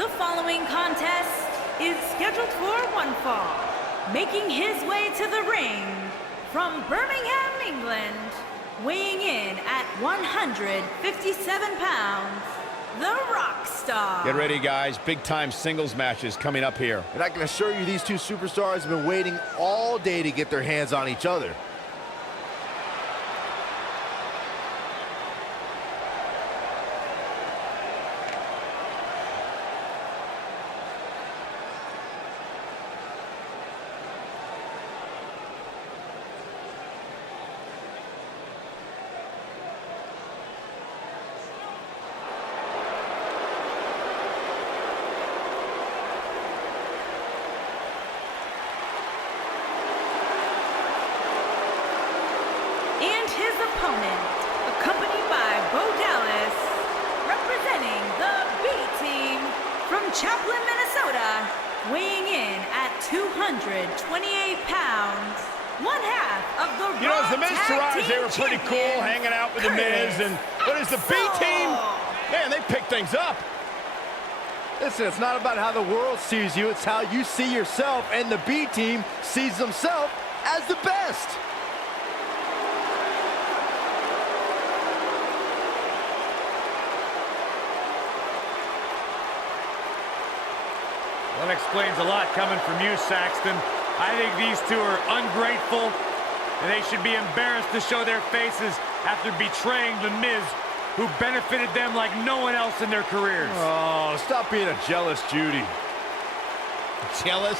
The following contest is scheduled for one fall. Making his way to the ring from Birmingham, England, weighing in at 157 pounds, the Rockstar. Get ready, guys. Big-time singles matches coming up here. And I can assure you these two superstars have been waiting all day to get their hands on each other. His opponent, accompanied by Bo Dallas, representing the B-Team from Chaplin, Minnesota, weighing in at 228 pounds, one half of the You know, Raw as the Miz Tag arrives, they Team were pretty cool, Champions, hanging out with the Miz, and what is the B-Team? Man, they pick things up. Listen, it's not about how the world sees you, it's how you see yourself, and the B-Team sees themselves as the best. That explains a lot coming from you, Saxton. I think these two are ungrateful, and they should be embarrassed to show their faces after betraying The Miz, who benefited them like no one else in their careers. Oh, stop being a jealous Judy. Jealous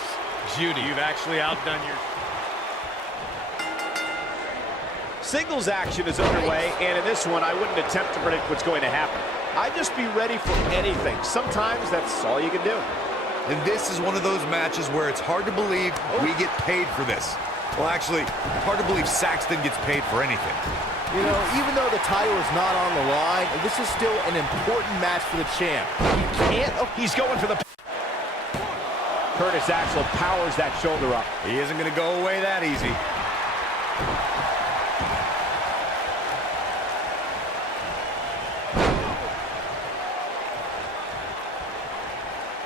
Judy. You've actually outdone your... Singles action is underway, and in this one, I wouldn't attempt to predict what's going to happen. I'd just be ready for anything. Sometimes that's all you can do. And this is one of those matches where it's hard to believe we get paid for this. Well, actually, hard to believe Saxton gets paid for anything. You know, even though the title is not on the line, this is still an important match for the champ. He can't... Oh, he's going for the... Curtis Axel powers that shoulder up. He isn't going to go away that easy.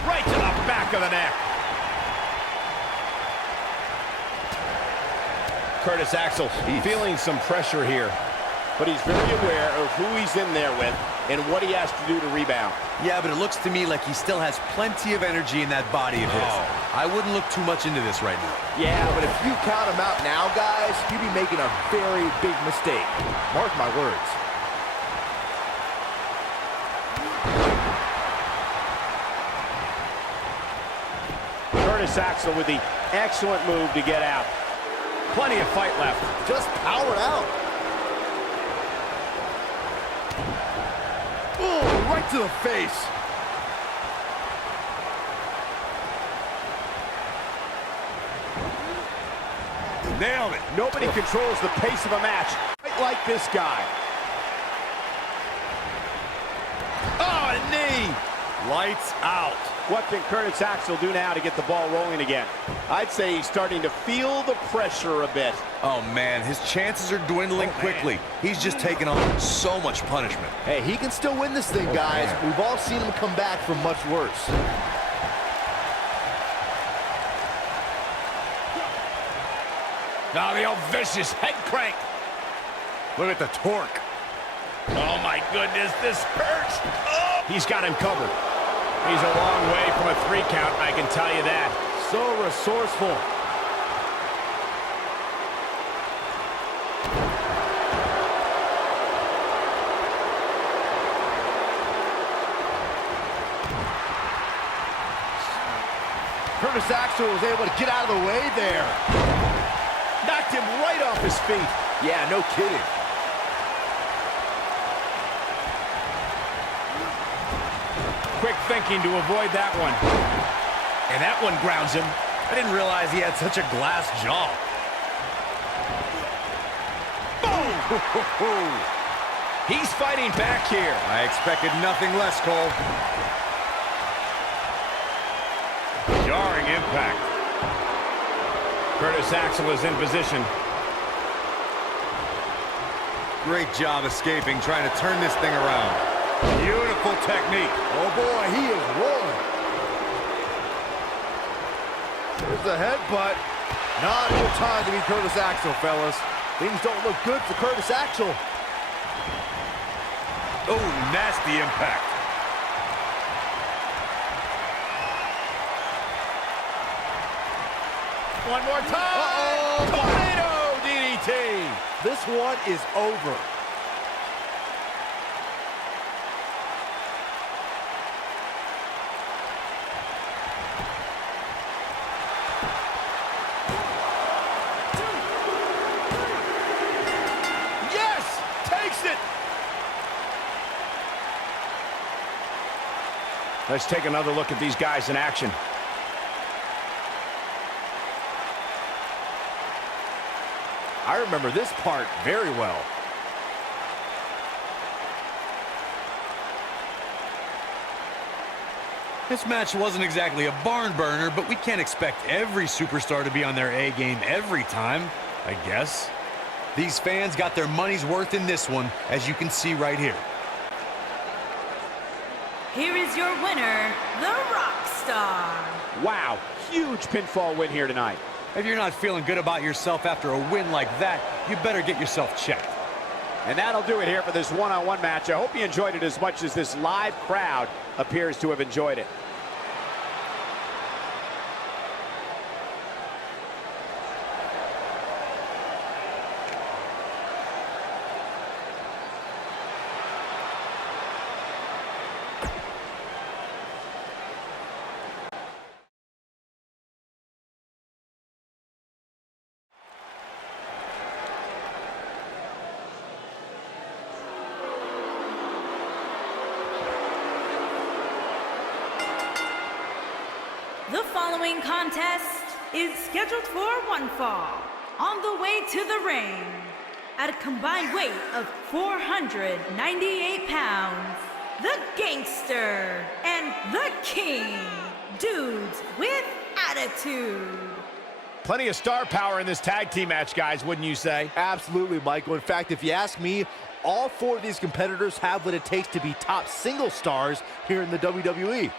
Right to the back of the neck. Curtis Axel feeling some pressure here. But he's very aware of who he's in there with and what he has to do to rebound. Yeah, but it looks to me like he still has plenty of energy in that body of his. I wouldn't look too much into this right now. Yeah, but if you count him out now, guys, you'd be making a very big mistake. Mark my words. Curtis Axel with the excellent move to get out. Plenty of fight left. Just power out. Oh, right to the face. Nailed it. Nobody controls the pace of a match quite like this guy. Oh, a knee. Lights out. What can Curtis Axel do now to get the ball rolling again? I'd say he's starting to feel the pressure a bit. Oh, man, his chances are dwindling quickly. He's just taken on so much punishment. Hey, he can still win this thing, guys. We've all seen him come back from much worse. Now the old vicious head crank. Look at the torque. Oh, my goodness, this hurts. Oh. He's got him covered. He's a long way from a 3 count, I can tell you that. So resourceful. Curtis Axel was able to get out of the way there. Knocked him right off his feet. Yeah, no kidding. Quick thinking to avoid that one. And that one grounds him. I didn't realize he had such a glass jaw. Boom! He's fighting back here. I expected nothing less, Cole. Jarring impact. Curtis Axel is in position. Great job escaping, trying to turn this thing around. Beautiful technique. Oh boy, he is rolling. There's the headbutt. Not a good time to be Curtis Axel, fellas. Things don't look good for Curtis Axel. Oh, nasty impact. One more time. Tornado DDT. This one is over. Yes, takes it. Let's take another look at these guys in action. I remember this part very well. This match wasn't exactly a barn burner, but we can't expect every superstar to be on their A game every time, I guess. These fans got their money's worth in this one, as you can see right here. Here is your winner, the Rockstar. Wow, huge pinfall win here tonight. If you're not feeling good about yourself after a win like that, you better get yourself checked. And that'll do it here for this one-on-one match. I hope you enjoyed it as much as this live crowd appears to have enjoyed it. The following contest is scheduled for one fall. On the way to the ring, at a combined weight of 498 pounds, the Gangster and the King, dudes with attitude. Plenty of star power in this tag team match, guys, wouldn't you say? Absolutely, Michael. In fact, if you ask me, all four of these competitors have what it takes to be top single stars here in the WWE.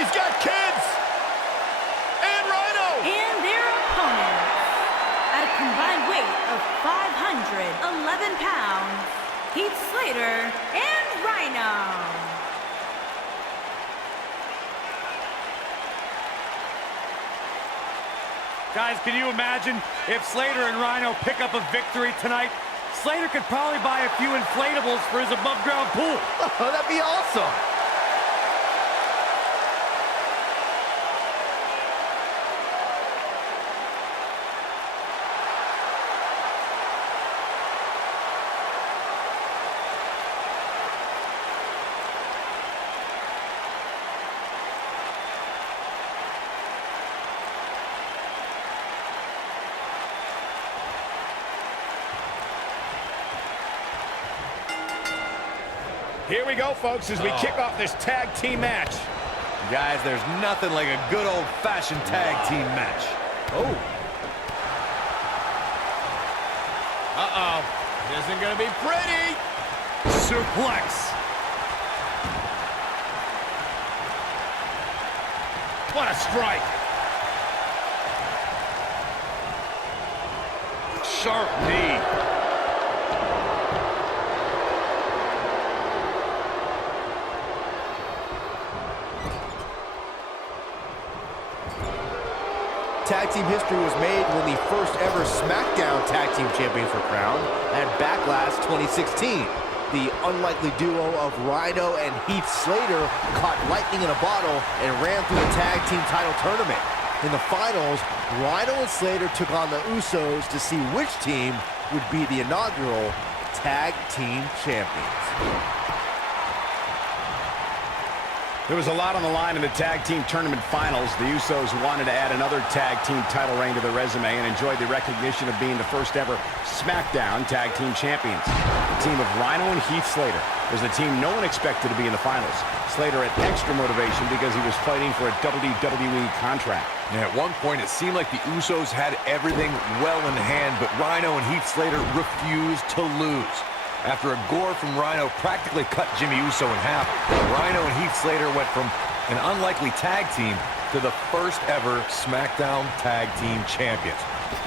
He's got kids! And Rhino! And their opponents, at a combined weight of 511 pounds, Heath Slater and Rhino. Guys, can you imagine if Slater and Rhino pick up a victory tonight? Slater could probably buy a few inflatables for his above-ground pool. Oh, that'd be awesome. Here we go, folks, as we kick off this tag team match. Guys, there's nothing like a good old-fashioned tag team match. Oh. Uh-oh. This isn't going to be pretty. Suplex. What a strike. Sharp knee. Tag team history was made when the first ever Smackdown tag team champions were crowned at Backlash 2016. The unlikely duo of Rhino and Heath Slater caught lightning in a bottle and ran through the tag team title tournament. In the finals, Rhino and Slater took on the Usos to see which team would be the inaugural tag team champions. There was a lot on the line in the tag team tournament finals. The Usos wanted to add another tag team title reign to their resume and enjoyed the recognition of being the first ever Smackdown tag team champions. The team of Rhino and Heath Slater was the team no one expected to be in the finals. Slater had extra motivation because he was fighting for a WWE contract. And at one point, it seemed like the Usos had everything well in hand, but Rhino and Heath Slater refused to lose. After a gore from Rhino practically cut Jimmy Uso in half, Rhino and Heath Slater went from an unlikely tag team to the first ever SmackDown Tag Team Champions.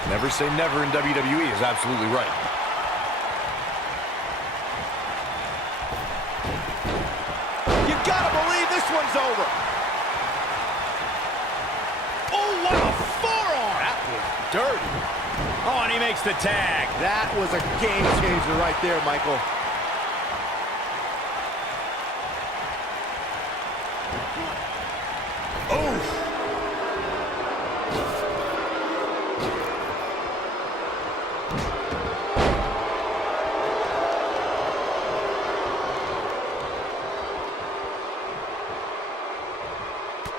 Never say never in WWE is absolutely right. You gotta believe this one's over. Oh, what a forearm! That was dirty. Oh, and he makes the tag. That was a game changer right there, Michael. Oh!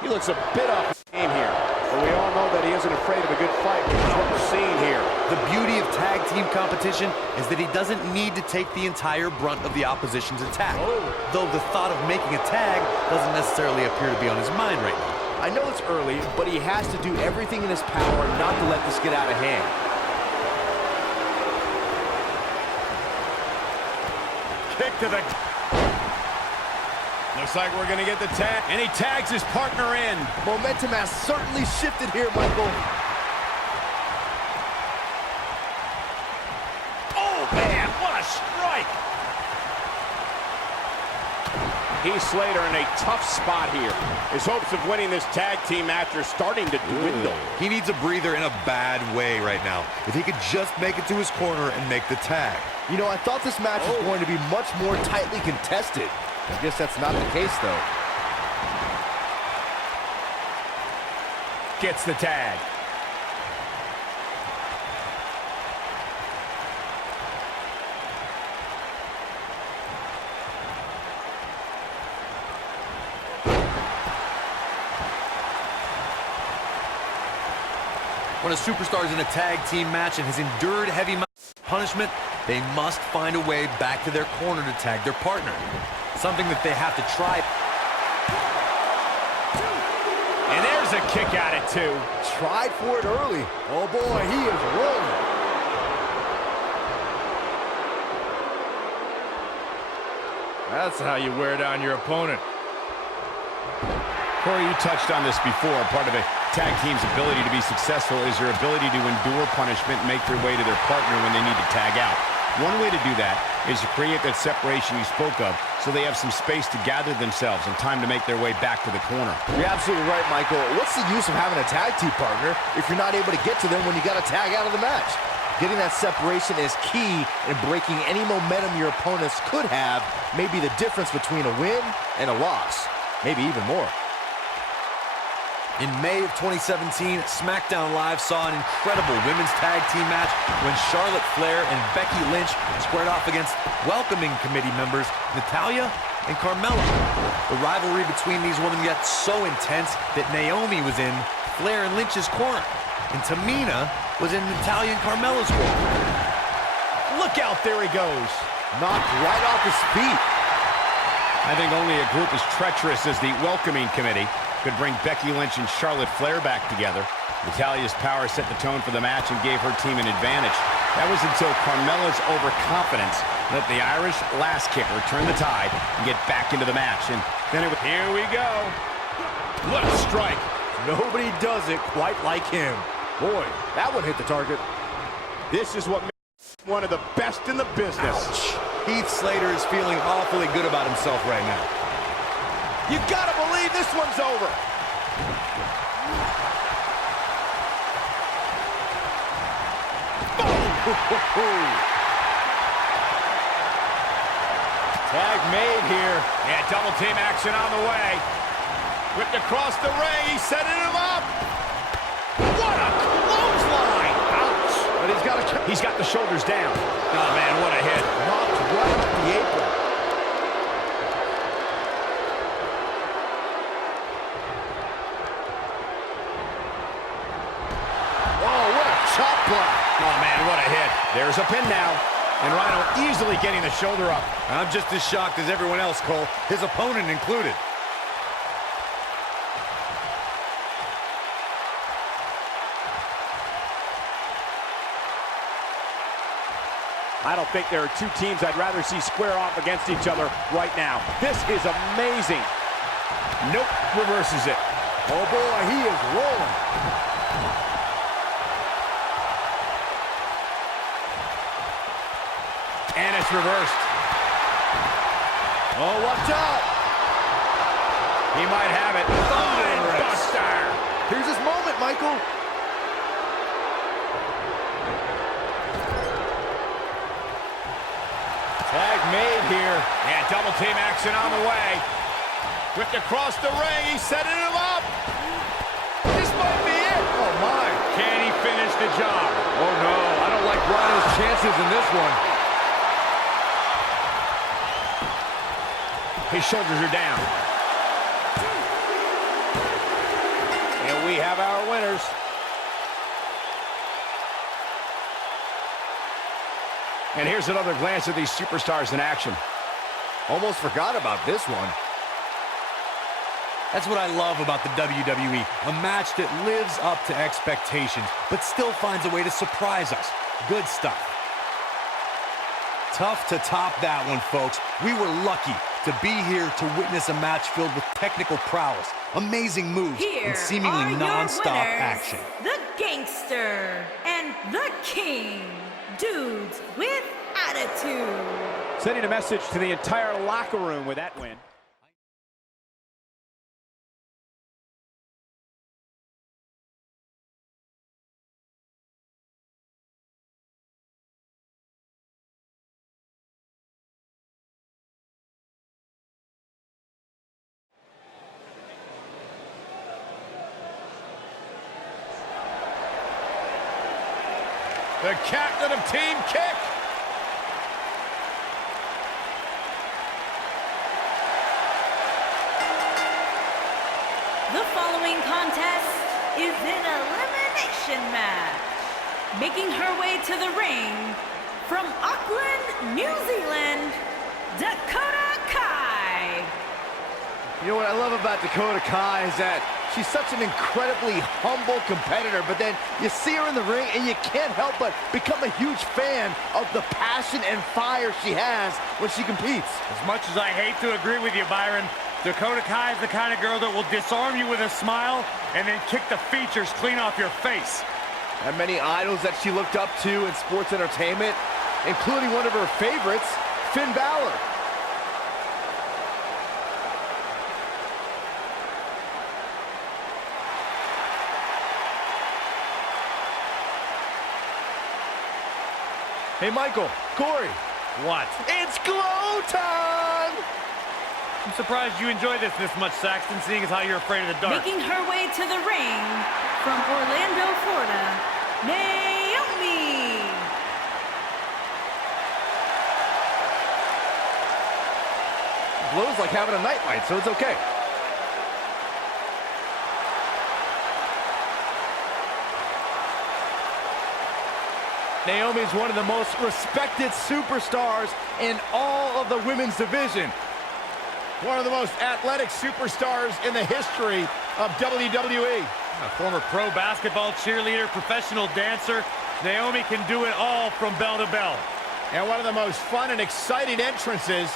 He looks a bit off the game here. But we all know that he isn't afraid of a good fight, which is what we're seeing here. The beauty of tag team competition is that he doesn't need to take the entire brunt of the opposition's attack. Though the thought of making a tag doesn't necessarily appear to be on his mind right now. I know it's early, but he has to do everything in his power not to let this get out of hand. Kick to the... Looks like we're going to get the tag. And he tags his partner in. Momentum has certainly shifted here, Michael. Oh, man, what a strike. Heath Slater in a tough spot here. His hopes of winning this tag team match are starting to dwindle. He needs a breather in a bad way right now. If he could just make it to his corner and make the tag. You know, I thought this match was going to be much more tightly contested. I guess that's not the case, though. Gets the tag. When a superstar is in a tag team match and has endured heavy punishment, they must find a way back to their corner to tag their partner. Something that they have to try. And there's a kick at it, too. Tried for it early. Oh, boy, he is rolling. That's how you wear down your opponent. Corey, you touched on this before. Part of a tag team's ability to be successful is their ability to endure punishment and make their way to their partner when they need to tag out. One way to do that is to create that separation you spoke of so they have some space to gather themselves and time to make their way back to the corner. You're absolutely right, Michael. What's the use of having a tag team partner if you're not able to get to them when you got to tag out of the match? Getting that separation is key in breaking any momentum your opponents could have, maybe the difference between a win and a loss, maybe even more. In May of 2017, SmackDown Live saw an incredible women's tag team match when Charlotte Flair and Becky Lynch squared off against welcoming committee members Natalya and Carmella. The rivalry between these women got so intense that Naomi was in Flair and Lynch's corner, and Tamina was in Natalya and Carmella's corner. Look out, there he goes. Knocked right off his feet. I think only a group as treacherous as the welcoming committee could bring Becky Lynch and Charlotte Flair back together. Natalya's power set the tone for the match and gave her team an advantage. That was until Carmella's overconfidence let the Irish lass kicker turn the tide and get back into the match. And then it was, here we go. What a strike. Nobody does it quite like him. Boy, that one hit the target. This is what makes him one of the best in the business. Heath Slater is feeling awfully good about himself right now. You gotta believe this one's over. Tag made here. Yeah, double team action on the way. Whipped across the ring. He's setting him up. What a clothesline. Ouch. But he's got the shoulders down. Oh, man, what a hit. Knocked right off the apron. Oh, man, what a hit. There's a pin now. And Rhino easily getting the shoulder up. I'm just as shocked as everyone else, Cole, his opponent included. I don't think there are two teams I'd rather see square off against each other right now. This is amazing. Nope, reverses it. Oh boy, he is rolling. And it's reversed. Oh, watch out. He might have it. Oh, Buster. Here's his moment, Michael. Tag made here. And double team action on the way. Whipped across the ring. He's setting him up. This might be it. Oh, my. Can he finish the job? Oh, no, I don't like Rhino's chances in this one. His shoulders are down. And we have our winners. And here's another glance at these superstars in action. Almost forgot about this one. That's what I love about the WWE. A match that lives up to expectations, but still finds a way to surprise us. Good stuff. Tough to top that one, folks. We were lucky to be here to witness a match filled with technical prowess, amazing moves, Here and seemingly are your non-stop winners, action. The Gangster and the King. Dudes with attitude. Sending a message to the entire locker room with that win. The captain of Team Kick. The following contest is an elimination match. Making her way to the ring from Auckland, New Zealand, Dakota Kai. You know what I love about Dakota Kai is that she's such an incredibly humble competitor, but then you see her in the ring and you can't help but become a huge fan of the passion and fire she has when she competes. As much as I hate to agree with you, Byron, Dakota Kai is the kind of girl that will disarm you with a smile and then kick the features clean off your face. And many idols that she looked up to in sports entertainment, including one of her favorites, Finn Balor. Hey, Michael, Corey. What? It's glow time! I'm surprised you enjoy this much, Saxton, seeing as how you're afraid of the dark. Making her way to the ring from Orlando, Florida, Naomi. Glow's like having a nightlight, so it's okay. Naomi is one of the most respected superstars in all of the women's division. One of the most athletic superstars in the history of WWE. A former pro basketball cheerleader, professional dancer, Naomi can do it all from bell to bell. And one of the most fun and exciting entrances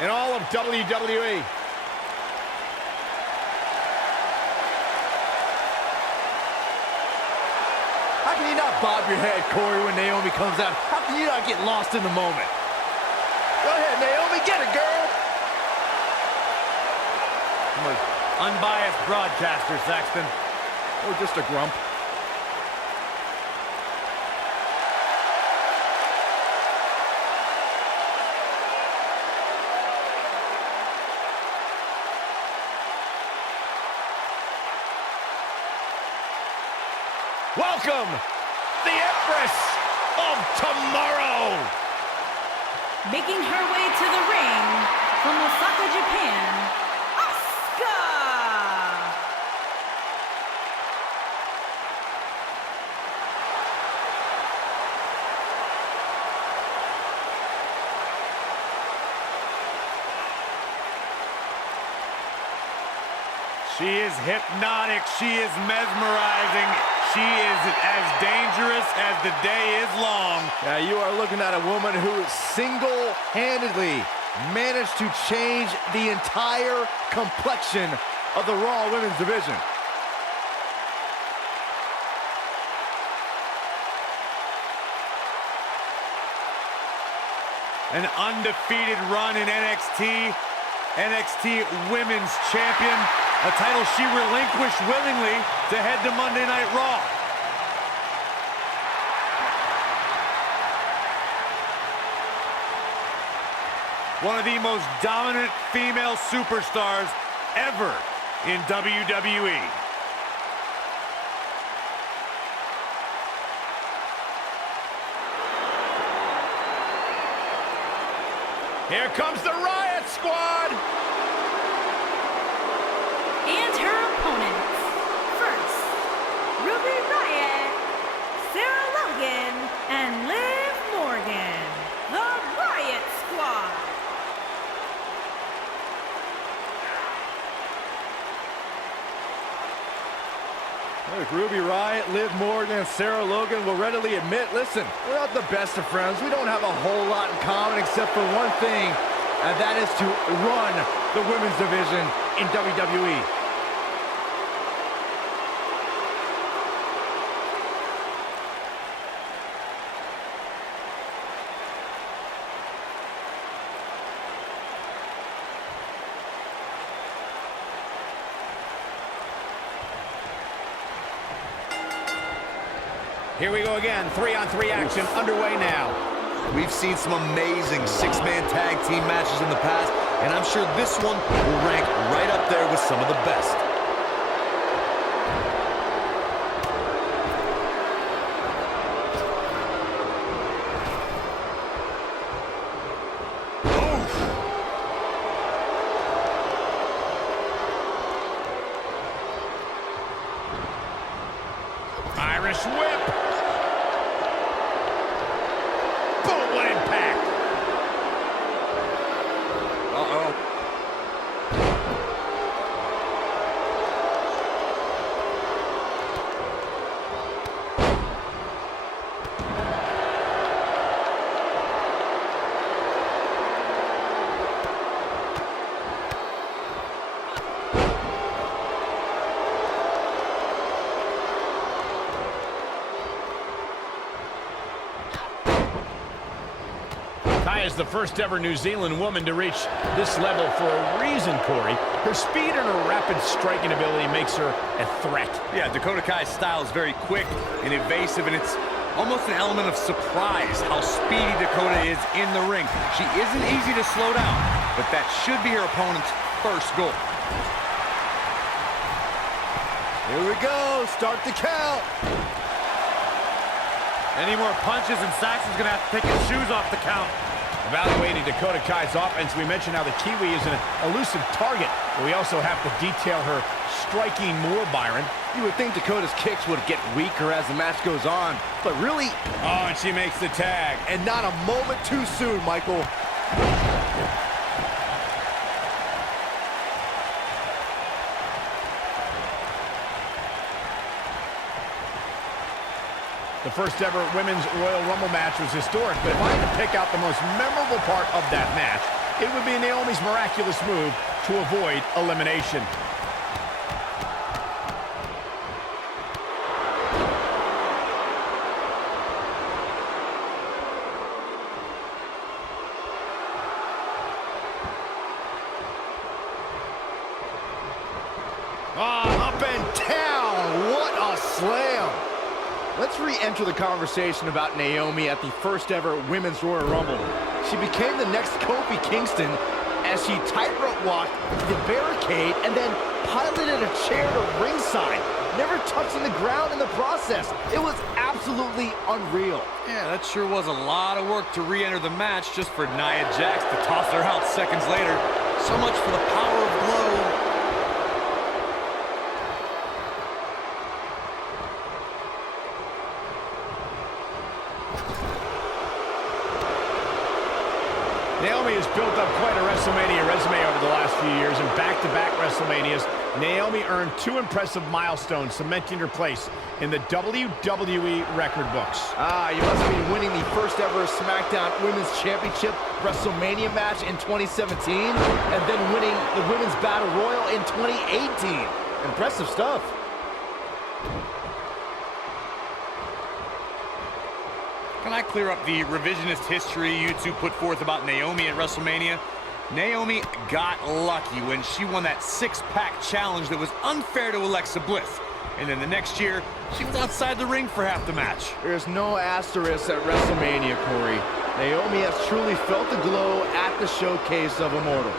in all of WWE. How can you not bob your head, Corey, when Naomi comes out? How can you not get lost in the moment? Go ahead, Naomi, get it, girl! I'm an unbiased broadcaster, Saxton. Or just a grump. Welcome, the Empress of Tomorrow. Making her way to the ring from Osaka, Japan, Asuka. She is hypnotic. She is mesmerizing. She is as dangerous as the day is long. Now you are looking at a woman who single-handedly managed to change the entire complexion of the Raw Women's division. An undefeated run in NXT. NXT Women's Champion. A title she relinquished willingly to head to Monday Night Raw. One of the most dominant female superstars ever in WWE. Here comes the Riot Squad! And her opponents. First, Ruby Riott, Sarah Logan, and Liv Morgan. The Riot Squad. Look, Ruby Riott, Liv Morgan, and Sarah Logan will readily admit, listen, we're not the best of friends. We don't have a whole lot in common except for one thing, and that is to run the women's division in WWE. Here we go again, 3-on-3 action underway now. We've seen some amazing six-man tag team matches in the past, and I'm sure this one will rank right up there with some of the best. Irish whip. Boom, what impact. Uh-oh. Kai is the first ever New Zealand woman to reach this level for a reason, Corey. Her speed and her rapid striking ability makes her a threat. Yeah, Dakota Kai's style is very quick and evasive, and it's almost an element of surprise how speedy Dakota is in the ring. She isn't easy to slow down, but that should be her opponent's first goal. Here we go, start the count. Any more punches and Saxon's gonna have to take his shoes off the count. Evaluating Dakota Kai's offense, we mentioned how the Kiwi is an elusive target, but we also have to detail her striking more, Byron. You would think Dakota's kicks would get weaker as the match goes on, but really, Oh, and she makes the tag. and not a moment too soon, Michael. The first ever Women's Royal Rumble match was historic, but if I had to pick out the most memorable part of that match, it would be Naomi's miraculous move to avoid elimination. Up and down, what a slam. Let's re-enter the conversation about Naomi at the first ever Women's Royal Rumble. She became the next Kofi Kingston as she tightrope walked the barricade and then piloted a chair to ringside, never touching the ground in the process. It was absolutely unreal. Yeah, that sure was a lot of work to re-enter the match just for Nia Jax to toss her out seconds later. So much for the power of glow. Naomi has built up quite a WrestleMania resume over the last few years. In back-to-back WrestleManias, Naomi earned 2 impressive milestones, cementing her place in the WWE record books. You must be winning the first ever SmackDown Women's Championship WrestleMania match in 2017, and then winning the Women's Battle Royal in 2018. Impressive stuff. Can I clear up the revisionist history you two put forth about Naomi at WrestleMania? Naomi got lucky when she won that 6-pack challenge that was unfair to Alexa Bliss. And then the next year, she was outside the ring for half the match. There's no asterisk at WrestleMania, Corey. Naomi has truly felt the glow at the Showcase of Immortals.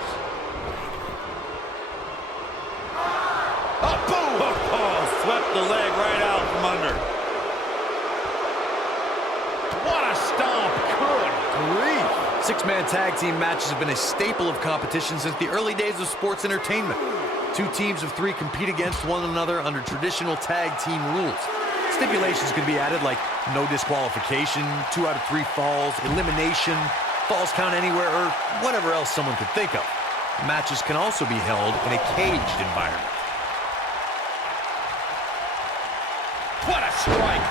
Oh, boom! Oh, swept the leg right out from under. What a stomp! Good grief! 6-man tag team matches have been a staple of competition since the early days of sports entertainment. 2 teams of 3 compete against one another under traditional tag team rules. Stipulations can be added like no disqualification, 2 out of 3 falls, elimination, falls count anywhere, or whatever else someone could think of. Matches can also be held in a caged environment. What a strike!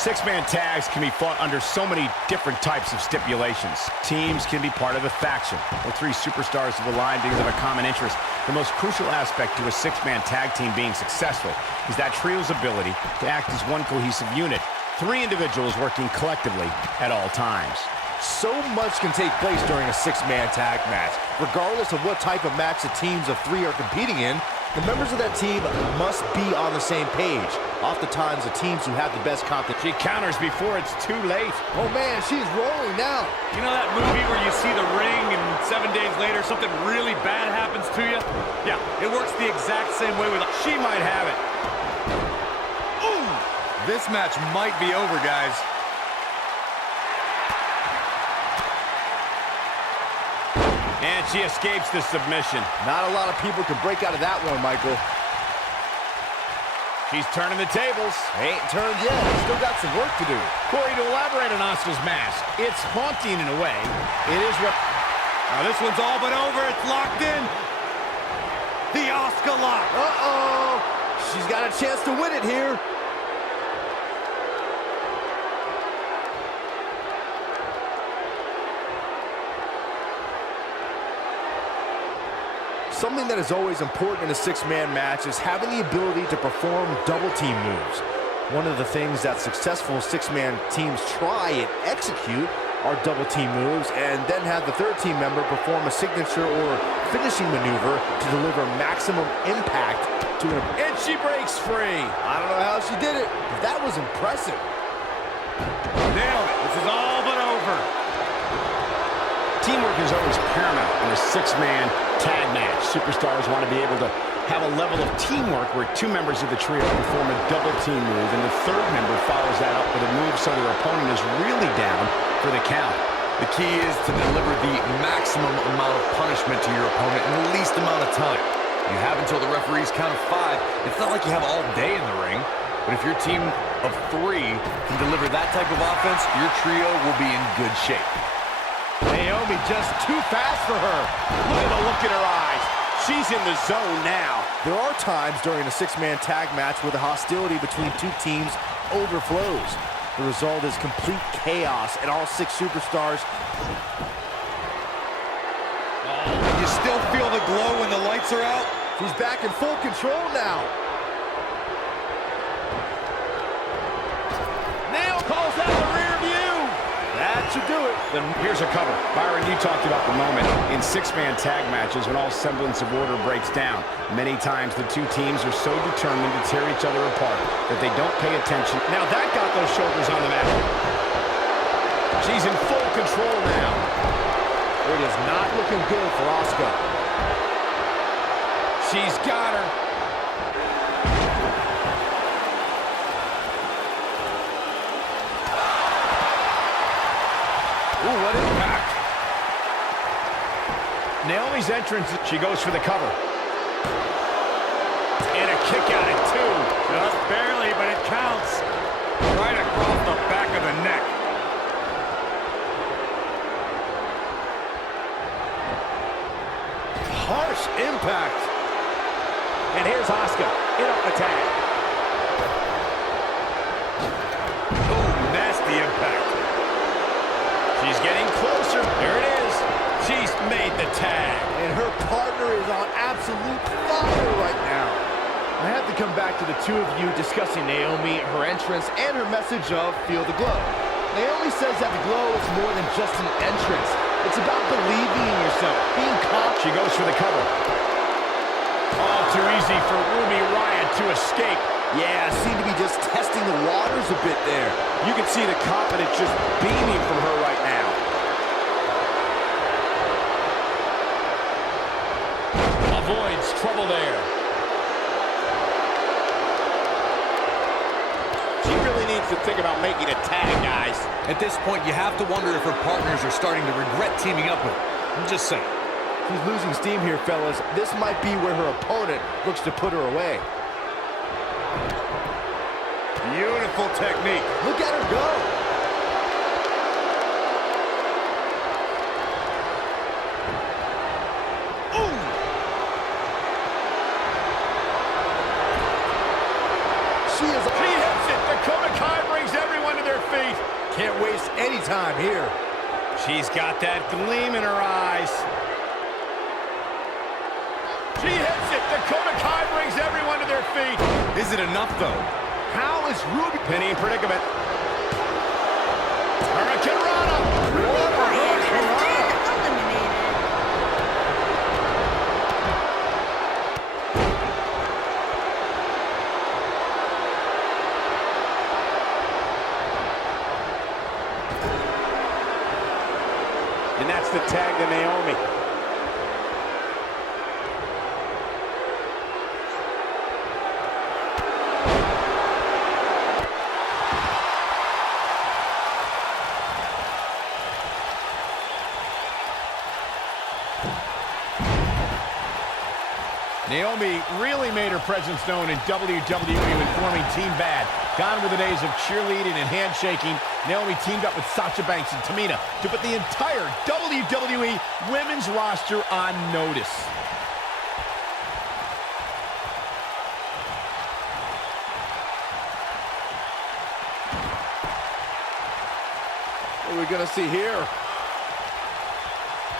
6-man tags can be fought under so many different types of stipulations. Teams can be part of a faction, or 3 superstars have aligned because of a common interest. The most crucial aspect to a 6-man tag team being successful is that trio's ability to act as one cohesive unit. 3 individuals working collectively at all times. So much can take place during a 6-man tag match. Regardless of what type of match the teams of 3 are competing in, the members of that team must be on the same page. Oftentimes, the teams who have the best competition. She counters before it's too late. Oh man, she's rolling now. You know that movie where you see the ring and 7 days later something really bad happens to you? Yeah, it works the exact same way with... She might have it. Ooh! This match might be over, guys. And she escapes the submission. Not a lot of people can break out of that one, Michael. She's turning the tables. Ain't turned yet. Still got some work to do. Corey, to elaborate on Asuka's mask, it's haunting in a way. It is what... Now this one's all but over. It's locked in. The Asuka lock. Uh-oh. She's got a chance to win it here. Something that is always important in a 6-man match is having the ability to perform double team moves. One of the things that successful 6-man teams try and execute are double team moves, and then have the 3rd team member perform a signature or finishing maneuver to deliver maximum impact to an... And she breaks free. I don't know how she did it, but that was impressive. Nailed it. This is all but over. Teamwork is always paramount in a 6-man tag match. Superstars want to be able to have a level of teamwork where 2 members of the trio perform a double team move, and the 3rd member follows that up with a move so their opponent is really down for the count. The key is to deliver the maximum amount of punishment to your opponent in the least amount of time. You have until the referee's count of 5. It's not like you have all day in the ring, but if your team of 3 can deliver that type of offense, your trio will be in good shape. Naomi just too fast for her. Look at the look in her eyes. She's in the zone now. There are times during a 6-man tag match where the hostility between 2 teams overflows. The result is complete chaos, and all 6 superstars... You still feel the glow when the lights are out? She's back in full control now. Nail calls out the rear view. That should do it. Then here's a cover. Byron, you talked about the moment in 6-man tag matches when all semblance of order breaks down. Many times the 2 teams are so determined to tear each other apart that they don't pay attention. Now that got those shoulders on the mat. She's in full control now. It is not looking good for Asuka. She's got her. Ooh, what impact. Naomi's entrance, she goes for the cover. And a kick out at 2. Just barely, but it counts. Right across the back of the neck. Harsh impact. And here's Asuka in on the tag. Oh, nasty impact. She's getting closer. There it is. She's made the tag. And her partner is on absolute fire right now. I have to come back to the two of you discussing Naomi, her entrance, and her message of Feel the Glow. Naomi says that the glow is more than just an entrance. It's about believing in yourself, being confident. She goes for the cover. All too easy for Ruby Riott to escape. Yeah, seemed to be just testing the waters a bit there. You can see the confidence just beaming from her right now. Avoids trouble there. She really needs to think about making a tag, guys. At this point, you have to wonder if her partners are starting to regret teaming up with her. I'm just saying. She's losing steam here, fellas. This might be where her opponent looks to put her away. Beautiful technique. Look at her go. Ooh. She hits it. Dakota Kai brings everyone to their feet. Can't waste any time here. She's got that gleam in her eyes. She hits it. Dakota Kai brings everyone to their feet. Is it enough, though? How is Ruby? Penny in predicament. Hurricane Rana. Riott has been eliminated. And that's the tag to Naomi. Naomi really made her presence known in WWE when forming Team Bad. Gone were the days of cheerleading and handshaking. Naomi teamed up with Sasha Banks and Tamina to put the entire WWE women's roster on notice. What are we gonna see here?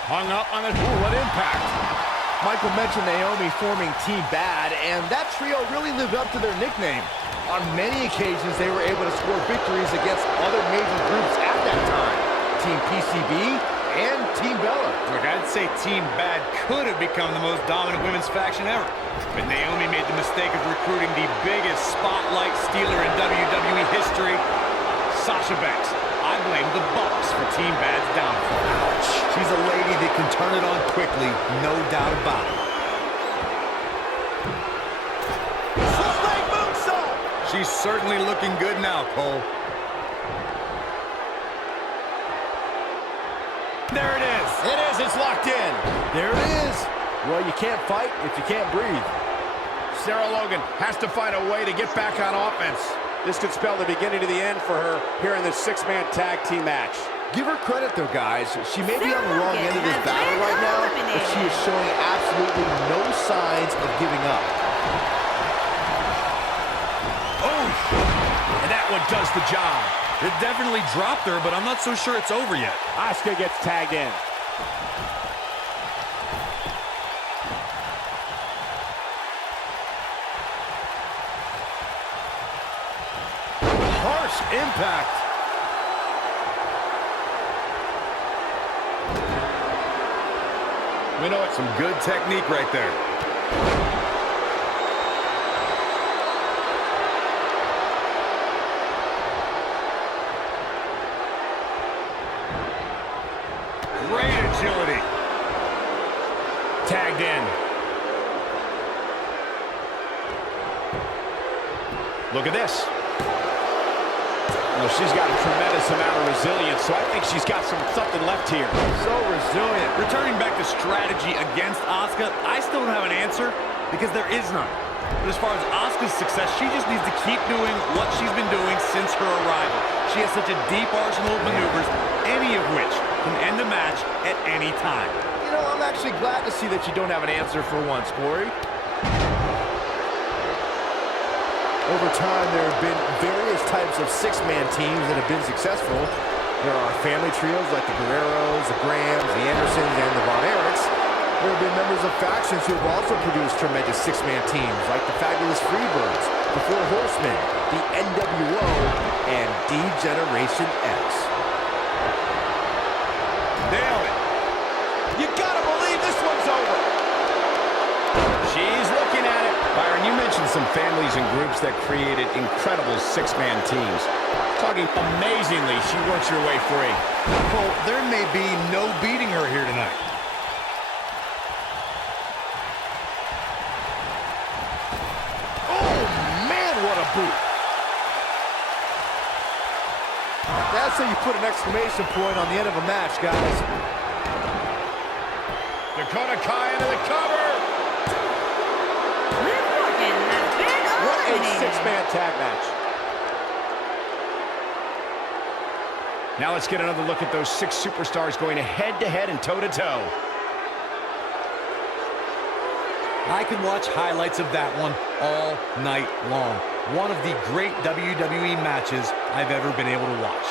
Hung up on it. Ooh, what impact. Michael mentioned Naomi forming Team Bad, and that trio really lived up to their nickname. On many occasions, they were able to score victories against other major groups at that time. Team PCB and Team Bella. Look, I'd say Team Bad could have become the most dominant women's faction ever. But Naomi made the mistake of recruiting the biggest spotlight stealer in WWE history, Sasha Banks. I blame the Bucks for Team Bad's downfall. Ouch. She's a lady that can turn it on quickly, no doubt about it. Sling moonsault! She's certainly looking good now, Cole. There it is. It is. It's locked in. There it is. Well, you can't fight if you can't breathe. Sarah Logan has to find a way to get back on offense. This could spell the beginning to the end for her here in this six-man tag team match. Give her credit, though, guys. She may be on the wrong end of this battle right now, but she is showing absolutely no signs of giving up. Oh, and that one does the job. It definitely dropped her, but I'm not so sure it's over yet. Asuka gets tagged in. Harsh impact. We know it's Some good technique right there. great agility. Tagged in. Look at this. Well, she's got a tremendous amount of resilience, so I think she's got something left here. So resilient. Returning back to strategy against Asuka, I still don't have an answer because there is none. But as far as Asuka's success, she just needs to keep doing what she's been doing since her arrival. She has such a deep arsenal of maneuvers, any of which can end a match at any time. You know, I'm actually glad to see that you don't have an answer for once, Corey. Over time, there have been various types of six-man teams that have been successful. There are family trios like the Guerreros, the Grahams, the Andersons, and the Von Erichs. There have been members of factions who have also produced tremendous six-man teams like the Fabulous Freebirds, the Four Horsemen, the NWO, and D-Generation X. Nailed it. You gotta believe this one's over. She's looking at it. Byron, you mentioned some families and groups that created incredible six-man teams. Talking amazingly, she works her way free. Cole, there may be no beating her here tonight. Oh, man, what a boot. That's how you put an exclamation point on the end of a match, guys. Dakota Kai into the cover. Liv Morgan has been What a eliminated. six-man tag match. Now let's get another look at those six superstars going head-to-head and toe-to-toe. I could watch highlights of that one all night long. One of the great WWE matches I've ever been able to watch.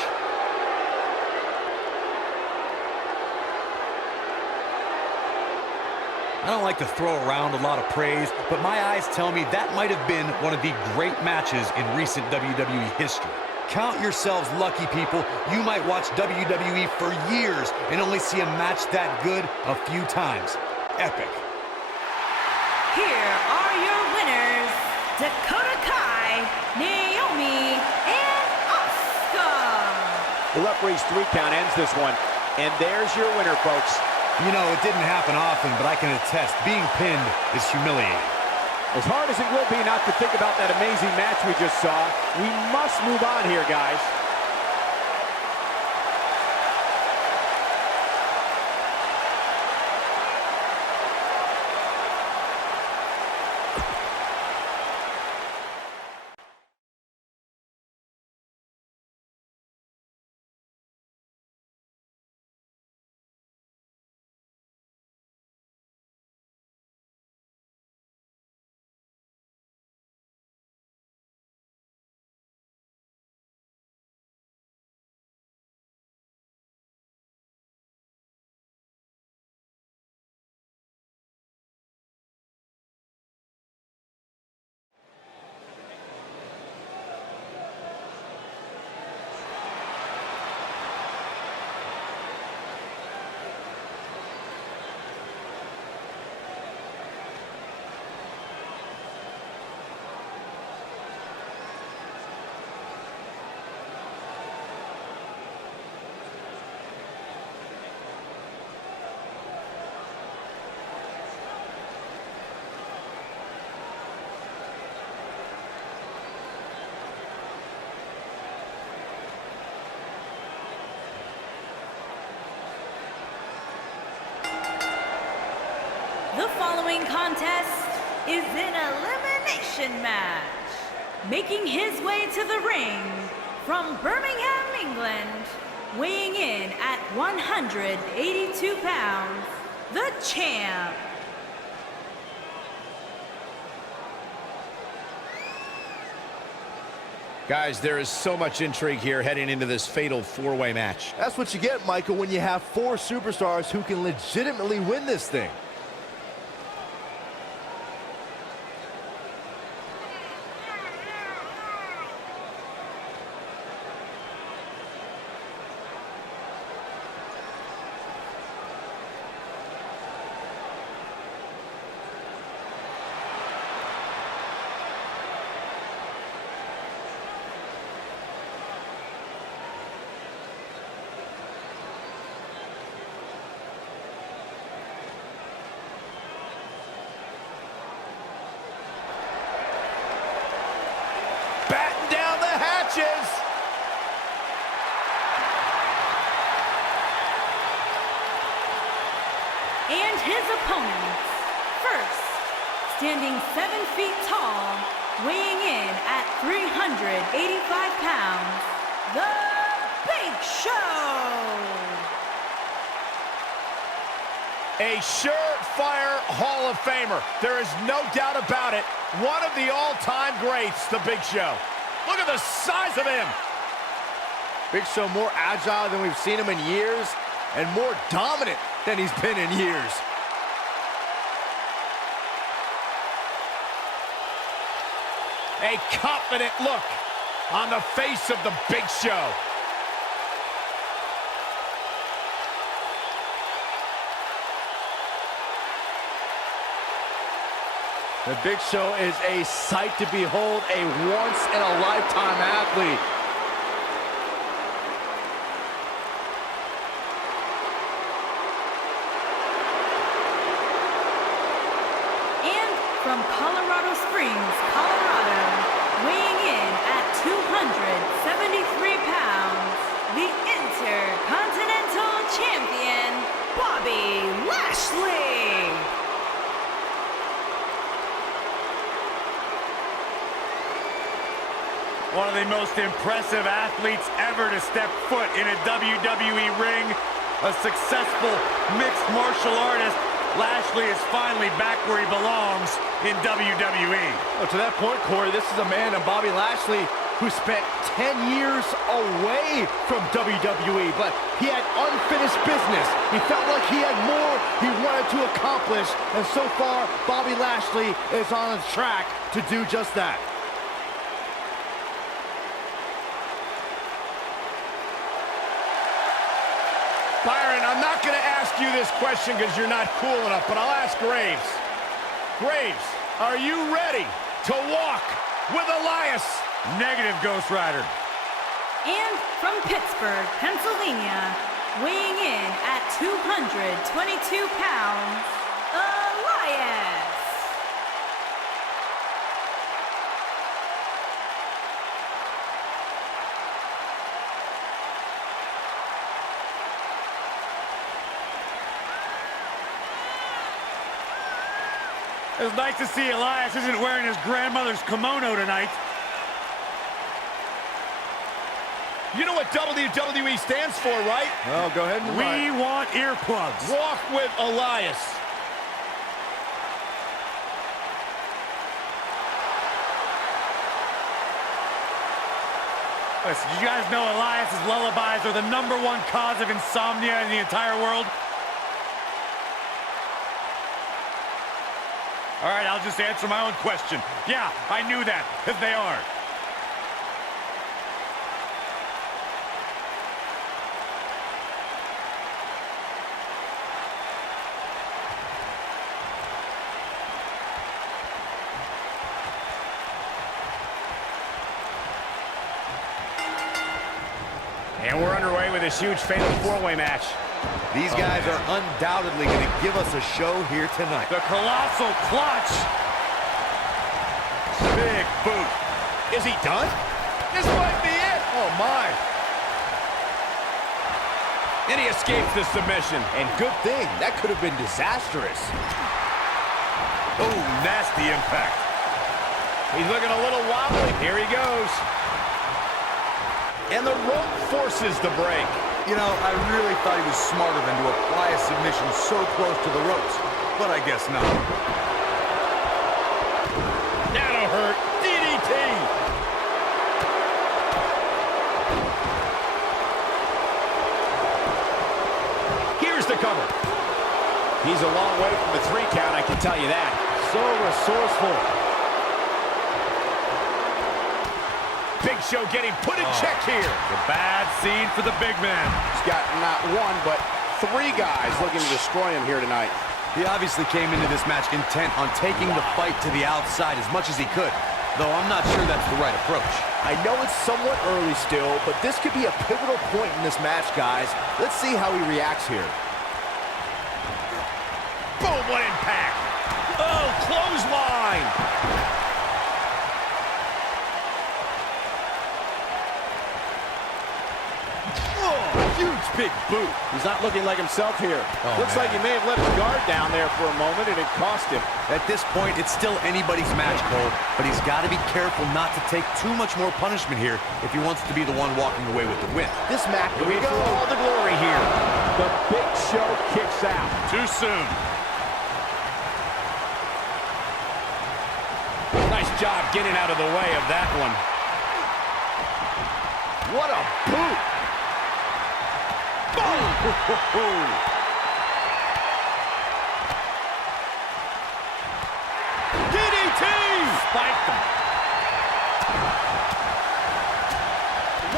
I don't like to throw around a lot of praise, but my eyes tell me that might have been one of the great matches in recent WWE history. Count yourselves lucky, people. You might watch WWE for years and only see a match that good a few times. Epic. Here are your winners, Dakota Kai, Naomi, and Asuka. The referee's 3 count ends this one. And there's your winner, folks. You know, it didn't happen often, but I can attest, being pinned is humiliating. As hard as it will be not to think about that amazing match we just saw, we must move on here, guys. The following contest is an elimination match. Making his way to the ring from Birmingham, England, weighing in at 182 pounds, the champ. Guys, there is so much intrigue here heading into this fatal four-way match. That's what you get, Michael, when you have 4 superstars who can legitimately win this thing. Batten down the hatches. And his opponents, first, standing 7 feet tall, weighing in at 385 pounds, the Big Show. A surefire Hall of Famer. There is no doubt about it. One of the all-time greats, the Big Show. Look at the size of him. Big Show more agile than we've seen him in years, and more dominant than he's been in years. A confident look on the face of the Big Show. The Big Show is a sight to behold, a once-in-a-lifetime athlete. And from Colorado Springs, Colorado, weighing in at 273 pounds, the Intercontinental Champion, Bobby Lashley. One of the most impressive athletes ever to step foot in a WWE ring. A successful mixed martial artist. Lashley is finally back where he belongs in WWE. Well, to that point, Corey, this is a man in Bobby Lashley who spent 10 years away from WWE, but he had unfinished business. He felt like he had more he wanted to accomplish, and so far, Bobby Lashley is on his track to do just that. Byron, I'm not going to ask you this question because you're not cool enough, but I'll ask Graves. Graves, are you ready to walk with Elias? Negative, Ghost Rider. And from Pittsburgh, Pennsylvania, weighing in at 222 pounds, Elias. It's nice to see Elias isn't wearing his grandmother's kimono tonight. You know what WWE stands for, right? Oh, go ahead and We want earplugs. Walk with Elias. Listen, did you guys know Elias's lullabies are the #1 cause of insomnia in the entire world? All right, I'll just answer my own question. Yeah, I knew that, because they are. And we're underway with this huge fatal four-way match. These guys are undoubtedly going to give us a show here tonight. The colossal clutch. Big boot. Is he done? This might be it. Oh, my. And he escapes the submission. And good thing. That could have been disastrous. Oh, nasty impact. He's looking a little wobbly. Here he goes. And the rope forces the break. You know, I really thought he was smarter than to apply a submission so close to the ropes, but I guess not. That'll hurt. DDT. Here's the cover. He's a long way from the 3 count, I can tell you that. So resourceful. Big Show getting put in check here. The bad scene for the big man. He's got not 1, but 3 guys looking to destroy him here tonight. He obviously came into this match intent on taking the fight to the outside as much as he could, though I'm not sure that's the right approach. I know it's somewhat early still, but this could be a pivotal point in this match, guys. Let's see how he reacts here. Boom, what impact. Oh, clothesline. Oh, huge big boot. He's not looking like himself here. Looks man. like he may have let his guard down there for a moment, and it cost him. At this point, it's still anybody's match, Cole, but he's got to be careful not to take too much more punishment here if he wants to be the one walking away with the win. This match, Here we go, all the glory here. The Big Show kicks out. Too soon. Nice job getting out of the way of that one. What a boot! Boom! DDT! Spiked him.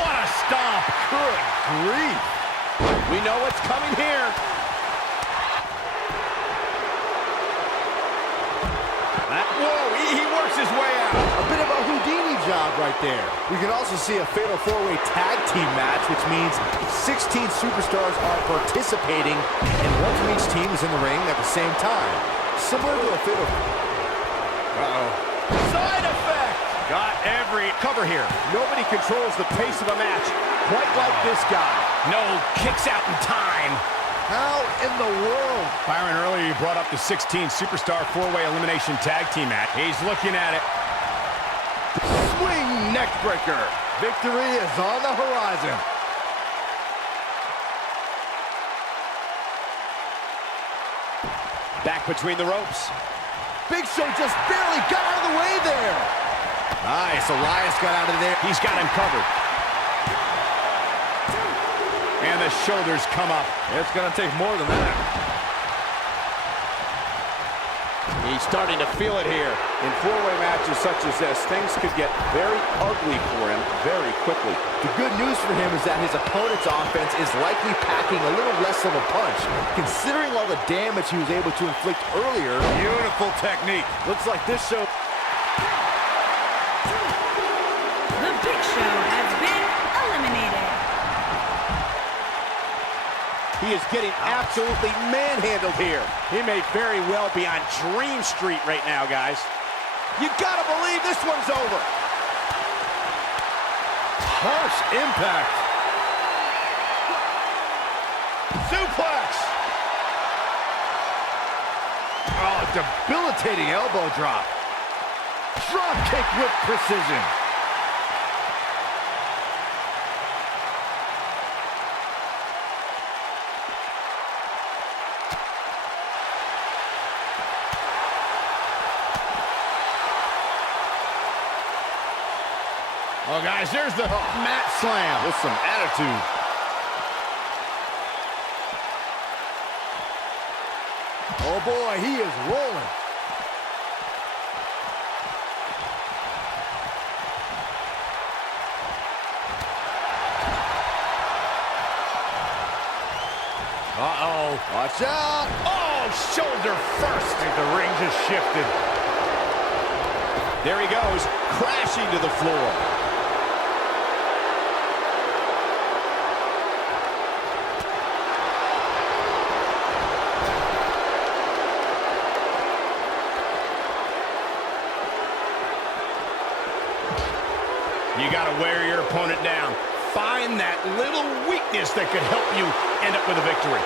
What a stomp. Good grief. We know what's coming here. Whoa, he works his way out. A bit of a Houdini job right there. We can also see a fatal four-way tag team match, which means 16 superstars are participating, and one from each team is in the ring at the same time. Similar to a fatal... Side effect! Got every cover here. Nobody controls the pace of a match quite like this guy. No kicks out in time. How in the world? Byron, earlier you brought up the 16 superstar four-way elimination tag team match. He's looking at it. Swing neck breaker. Victory is on the horizon. Back between the ropes. Big Show just barely got out of the way there. Nice, Elias got out of there. He's got him covered. And the shoulders come up. It's going to take more than that. He's starting to feel it here. In four-way matches such as this, things could get very ugly for him very quickly. The good news for him is that his opponent's offense is likely packing a little less of a punch. Considering all the damage he was able to inflict earlier, Beautiful technique. looks like this show... The Big Show has been eliminated. He is getting absolutely manhandled here. He may very well be on Dream Street right now, guys. You gotta believe this one's over. Harsh impact. Suplex. Oh, debilitating elbow drop. Drop kick with precision. Oh, guys, there's the mat slam. With some attitude. Oh boy, he is rolling. Uh-oh. Watch out. Oh, shoulder first. I think the ring just shifted. There he goes, crashing to the floor. You got to wear your opponent down. Find that little weakness that could help you end up with a victory.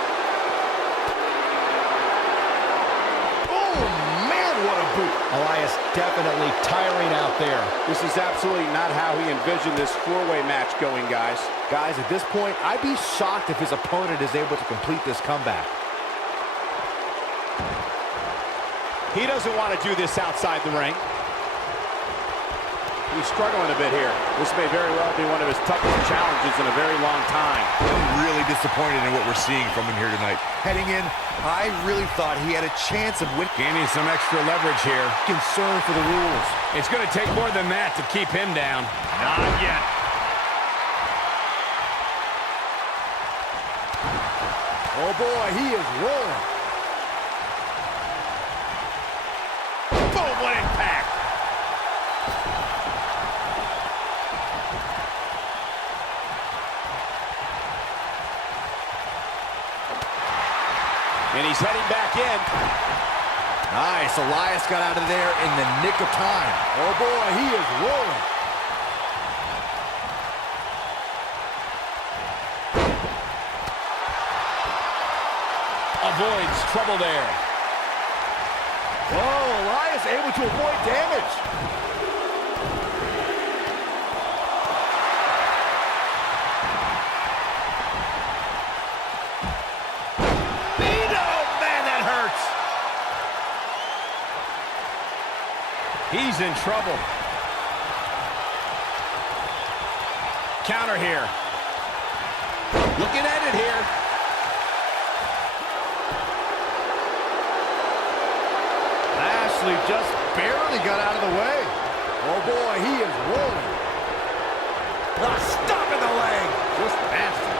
Oh, man, what a boot. Elias definitely tiring out there. This is absolutely not how he envisioned this four-way match going, guys. Guys, at this point, I'd be shocked if his opponent is able to complete this comeback. He doesn't want to do this outside the ring. He's struggling a bit here. This may very well be one of his toughest challenges in a very long time. I'm really disappointed in what we're seeing from him here tonight. Heading in, I really thought he had a chance of winning. Gaining some extra leverage here. Concern for the rules. It's going to take more than that to keep him down. Not yet. Oh boy, he is rolling. Boom, what impact. And he's heading back in. Nice, Elias got out of there in the nick of time. Oh boy, he is rolling. avoids trouble there. Oh, Elias able to avoid damage. Man, that hurts. He's in trouble. Counter here. Looking at it here. Lashley just barely got out of the way. Oh boy, he is rolling. Stop in the leg. Just nasty.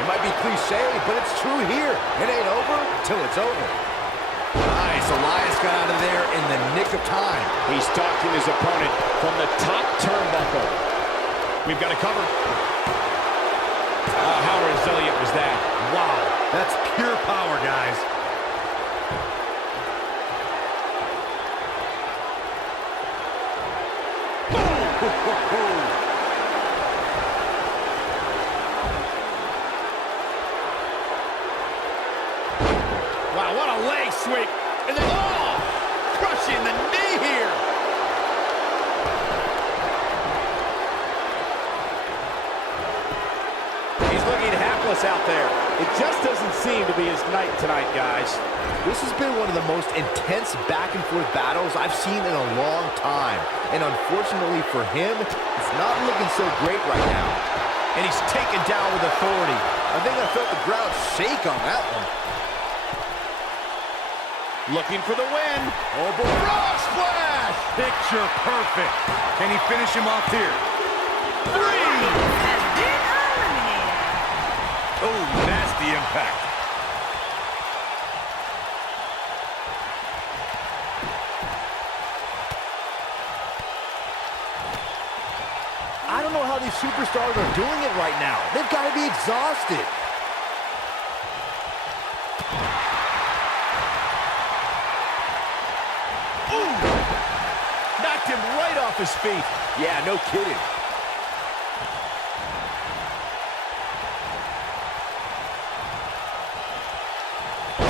It might be cliche, but it's true here. It ain't over till it's over. Nice, Elias got out of there in the nick of time. He's stalking his opponent from the top turnbuckle. We've got a cover. Oh, how resilient was that? Wow. That's pure power, guys. Wow, what a leg sweep. And then, crushing the knee here. He's looking hapless out there. It just doesn't seem to be his night tonight, guys. This has been one of the most intense back-and-forth battles I've seen in a long time. And unfortunately for him, it's not looking so great right now. And he's taken down with authority. I think I felt the ground shake on that one. Looking for the win. Oh, boy. Frog splash! Picture perfect. Can he finish him off here? Has been eliminated. Oh, nasty impact. I don't know how these superstars are doing it right now. They've got to be exhausted. Ooh! Knocked him right off his feet. Yeah, no kidding.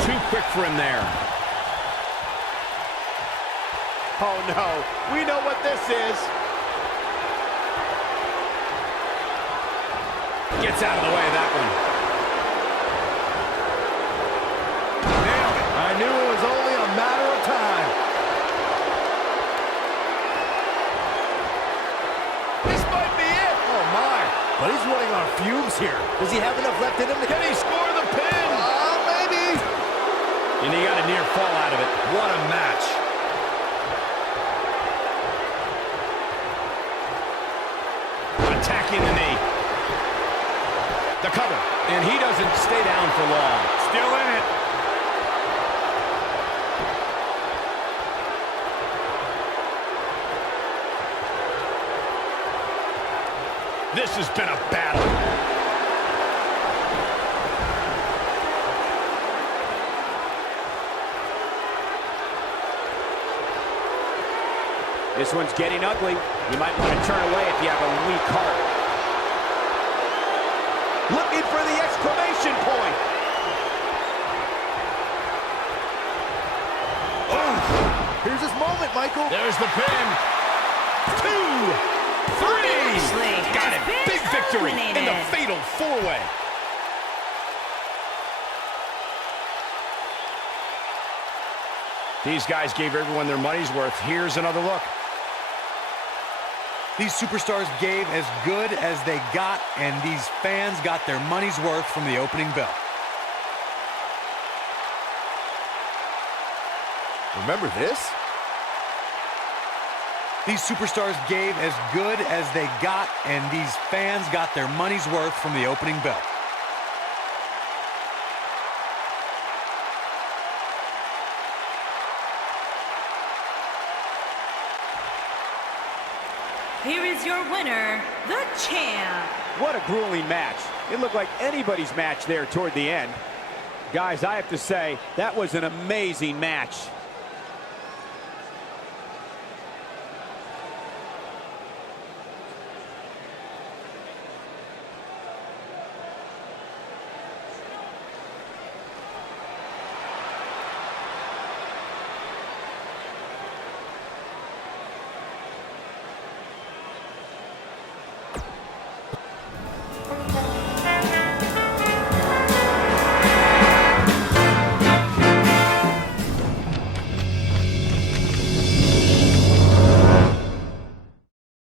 Too quick for him there. Oh, no. We know what this is. Gets out of the way of that one. Nailed it. I knew it was only a matter of time. This might be it. Oh, my. But he's running on fumes here. Does he have enough left in him? Can he score the pin? Maybe. And he got a near fall out of it. What a match. Attacking the knee. The cover. And he doesn't stay down for long. Still in it. This has been a battle. This one's getting ugly. You might want to turn away if you have a weak heart. Looking for the exclamation point. Oh, here's his moment, Michael. There's the pin. 2, 3. Lashley Got has it. been Big victory in the eliminated. fatal 4-way. These guys gave everyone their money's worth. Here's another look. These superstars gave as good as they got, and these fans got their money's worth from the opening bell. Remember this? These superstars gave as good as they got, and these fans got their money's worth from the opening bell. Here is your winner, the champ. What a grueling match. It looked like anybody's match there toward the end. Guys, I have to say, that was an amazing match.